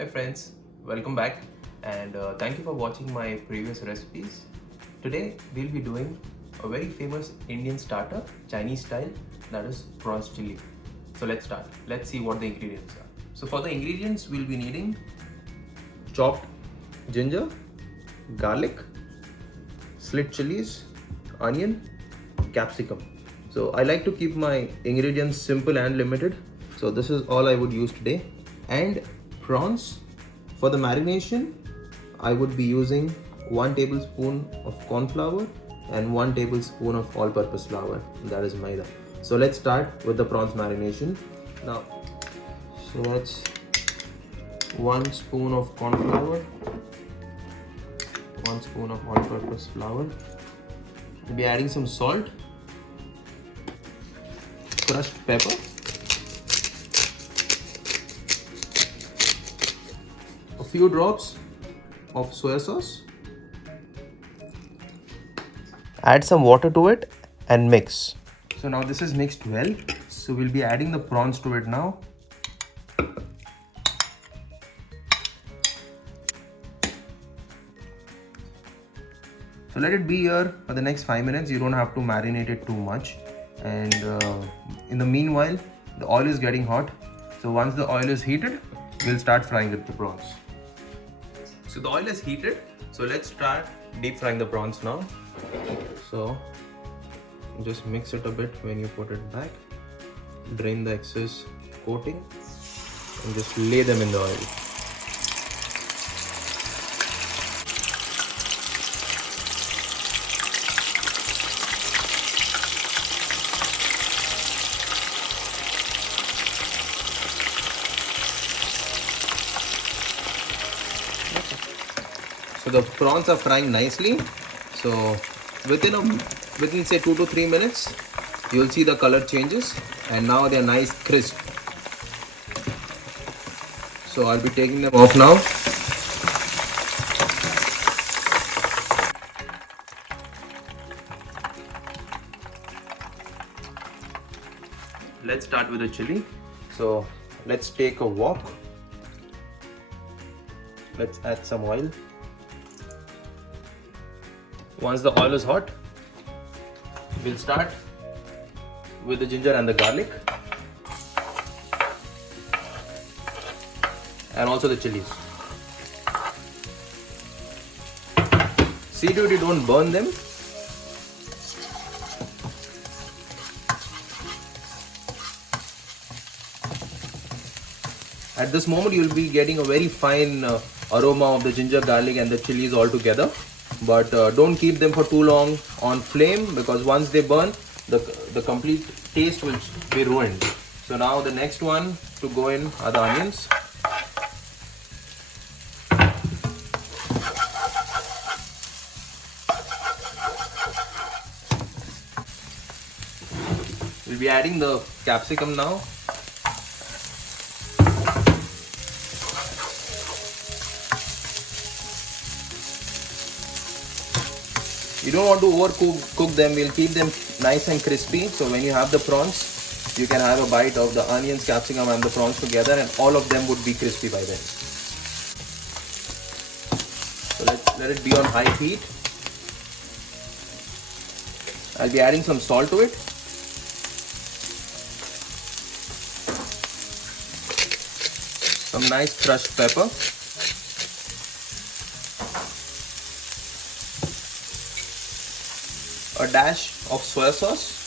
Hi friends, welcome back and thank you for watching my previous recipes. Today we'll be doing a very famous Indian starter, Chinese style, that is prawns chili. So let's start. Let's see what the ingredients are. So for the ingredients we'll be needing chopped ginger, garlic, slit chilies, onion, capsicum. So I like to keep my ingredients simple and limited. So this is all I would use today. And prawns, for the marination, I would be using 1 tablespoon of corn flour and 1 tablespoon of all-purpose flour, that is maida. So let's start with the prawns marination. Now, so that's 1 spoon of corn flour, 1 spoon of all-purpose flour. We'll be adding some salt, crushed pepper, a few drops of soy sauce. Add some water to it and mix. So now this is mixed well. So we'll be adding the prawns to it now. So let it be here for the next 5 minutes. You don't have to marinate it too much. And in the meanwhile, the oil is getting hot. So once the oil is heated, we'll start frying the prawns. So the oil is heated. So let's start deep frying the prawns now. So just mix it a bit when you put it back. Drain the excess coating and just lay them in the oil. So the prawns are frying nicely. So within say 2 to 3 minutes, you'll see the color changes and now they're nice crisp. So I'll be taking them off now. Let's start with the chili. So let's take a wok. Let's add some oil. Once the oil is hot, we'll start with the ginger and the garlic and also the chilies. See to it you don't burn them. At this moment you'll be getting a very fine aroma of the ginger, garlic and the chilies all together. But don't keep them for too long on flame, because once they burn, the complete taste will be ruined. So now the next one to go in are the onions. We'll be adding the capsicum now. You don't want to overcook them. We'll keep them nice and crispy. So when you have the prawns, you can have a bite of the onions, capsicum and the prawns together, and all of them would be crispy by then. So let it be on high heat. I'll be adding some salt to it. Some nice crushed pepper. A dash of soy sauce,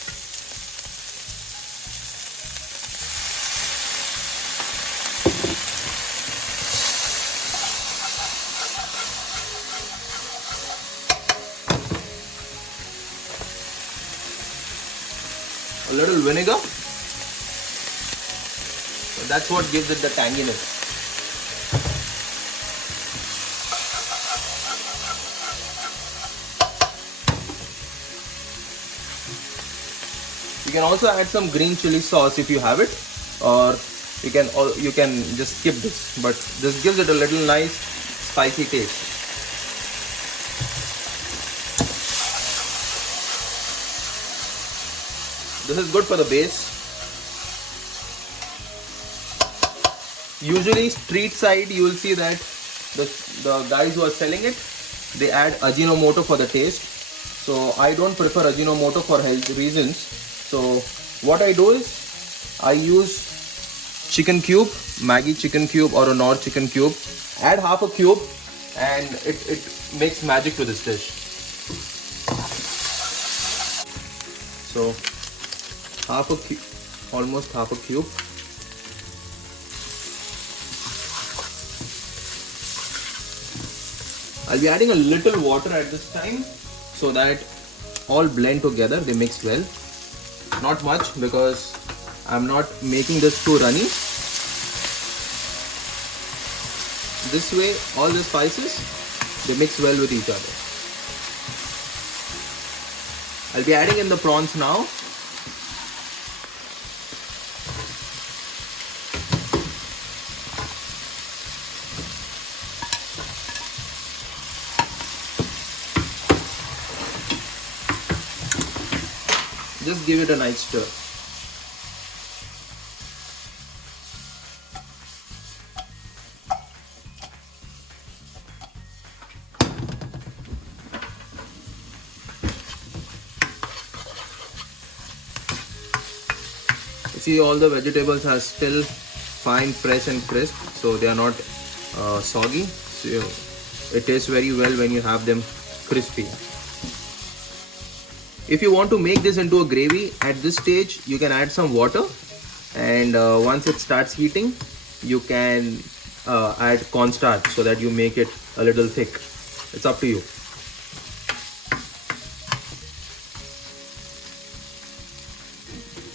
a little vinegar, so that's what gives it the tanginess. You can also add some green chili sauce if you have it, or you can just skip this, but this gives it a little nice spicy taste. This is good for the base. Usually street side you will see that the guys who are selling it, they add Ajinomoto for the taste. So I don't prefer Ajinomoto for health reasons. So what I do is I use chicken cube, Maggi chicken cube or a Knorr chicken cube. Add half a cube and it makes magic to this dish. So almost half a cube. I'll be adding a little water at this time so that all blend together, they mix well. Not much because I'm not making this too runny. This way all the spices, they mix well with each other. I'll be adding in the prawns now. Just give it a nice stir. See, all the vegetables are still fine, fresh and crisp, so they are not soggy. So it tastes very well when you have them crispy. If you want to make this into a gravy, at this stage you can add some water, and once it starts heating you can add cornstarch so that you make it a little thick. It's up to you.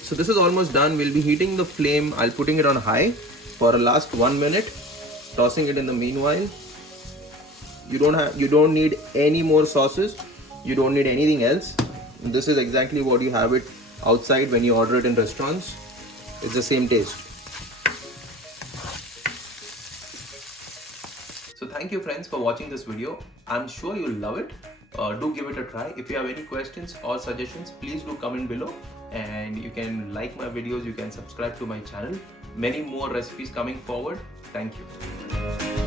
So this is almost done. We'll be heating the flame. I'll putting it on high for the last 1 minute, tossing it in the meanwhile. You don't need any more sauces. You don't need anything else. This is exactly what you have it outside when you order it in restaurants. It's the same taste. So thank you friends for watching this video. I'm sure you'll love it. Do give it a try. If you have any questions or suggestions, please do comment below, and you can like my videos, you can subscribe to my channel. Many more recipes coming forward. Thank you.